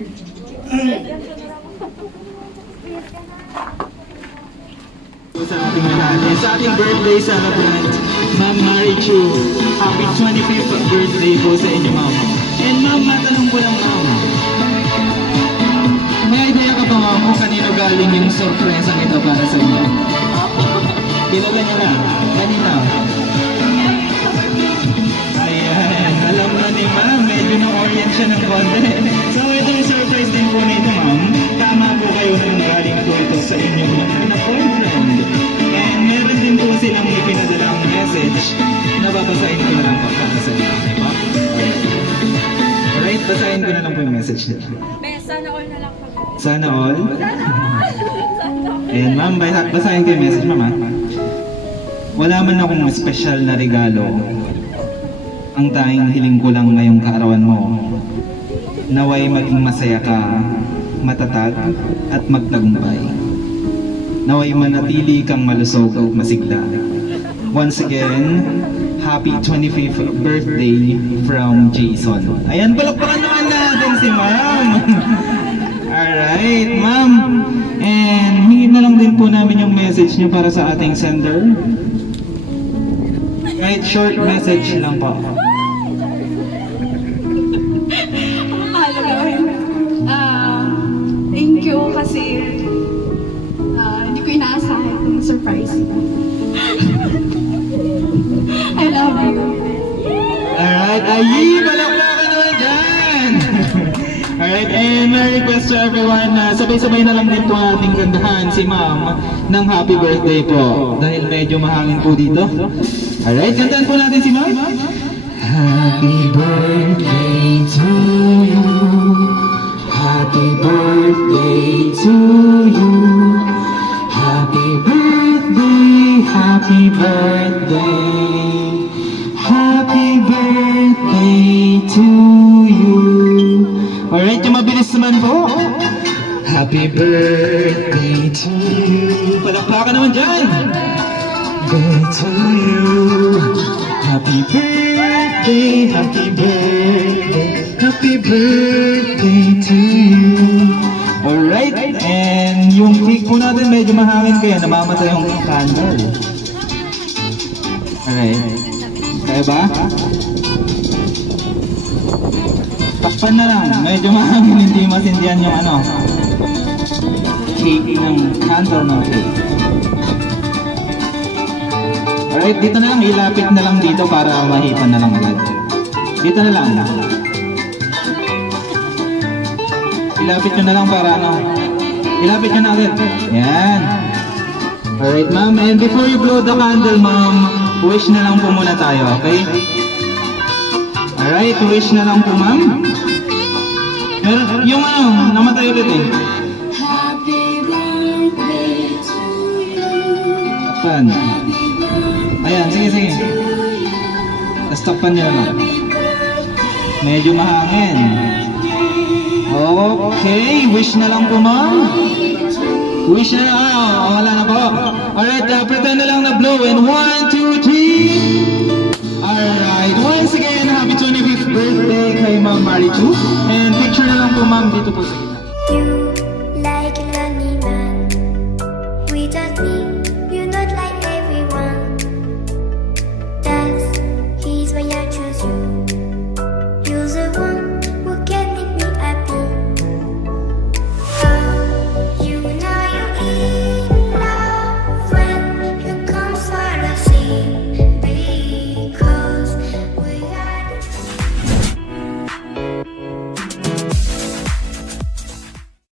Sa ating lahat, sa ating birthday celebrant, Ma'am Marichu. Happy 25th birthday po sa inyo, Ma'am. And Ma'am, matanong ko lang, Ma'am. May idea ka ba, Ma'am, kung kanino galing yung sorpresa nito para sa inyo? Kinuha niyo na, kanina. Ayan, alam na ni Ma'am, medyo na-orient siya ng konti. So ito yung surprise din po nito, Ma'am. Tama po kayo nung galing po ito sa inyong na-boyfriend. And meron din po silang ipinadalang message na babasahin ko na lang po para sa inyo. Alright, basahin ko na lang po yung message nila. Sana all na lang po. Sana all? Ayan, Ma'am, basahin ko yung message, Ma'am. Wala man akong special na regalo. Ang tanging hiling ko lang ngayong kaarawan mo. Naway maging masaya ka, matatag at magtagumpay. Naway manatili kang malusog at masigla. Once again, happy 25th birthday from Jason. Ayan, palakpakan naman natin si Ma'am. Alright, Ma'am. And hingin na lang din po namin yung message niyo para sa ating sender. Right, short message lang po. Thank you kasi hindi ko inaasahan itong surprise. I love you. Alright, ayi, palakpakan naman dyan! Alright, and may request to everyone na sabay-sabay na lang din po ating kandahan si Ma'am ng happy birthday po. Dahil medyo mahangin po dito. Alright, kantahan po natin si Ma'am. Happy birthday to you. Happy birthday to you. Happy birthday, happy birthday. Happy birthday to you. Alright, yung mabilis naman po. Happy birthday to you. Palakpakan naman dyan. Birthday to you. Happy birthday, happy birthday, happy birthday to you. Alright, and yung cake po natin medyo mahangin kaya namamatay yung candle. Alright, kaya ba? Takpan na lang, medyo mahangin, hindi masindihan yung cake ng candle ng cake. Alright, dito na lang, ilapit na lang dito para mahipan na lang agad. Dito na lang. Ilapit nyo na lang para ilapit nyo na agad. Yan. Alright, Ma'am, and before you blow the candle, Ma'am, wish na lang po muna tayo, okay? Alright, wish na lang po, Ma'am. Meron, yung namatay ulit eh. Happy birthday to you. Takpan. Ayan, sige. Tapos takpan nyo na. Medyo mahangin. Okay, wish na lang po, Ma'am. Wish na lang. Wala na po. Alright, pretend na lang na blow in 1, 2, 3. Alright, once again, happy 25th birthday kay Ma'am Marichu. And picture na lang po, Ma'am, dito po sa gitna. You like it,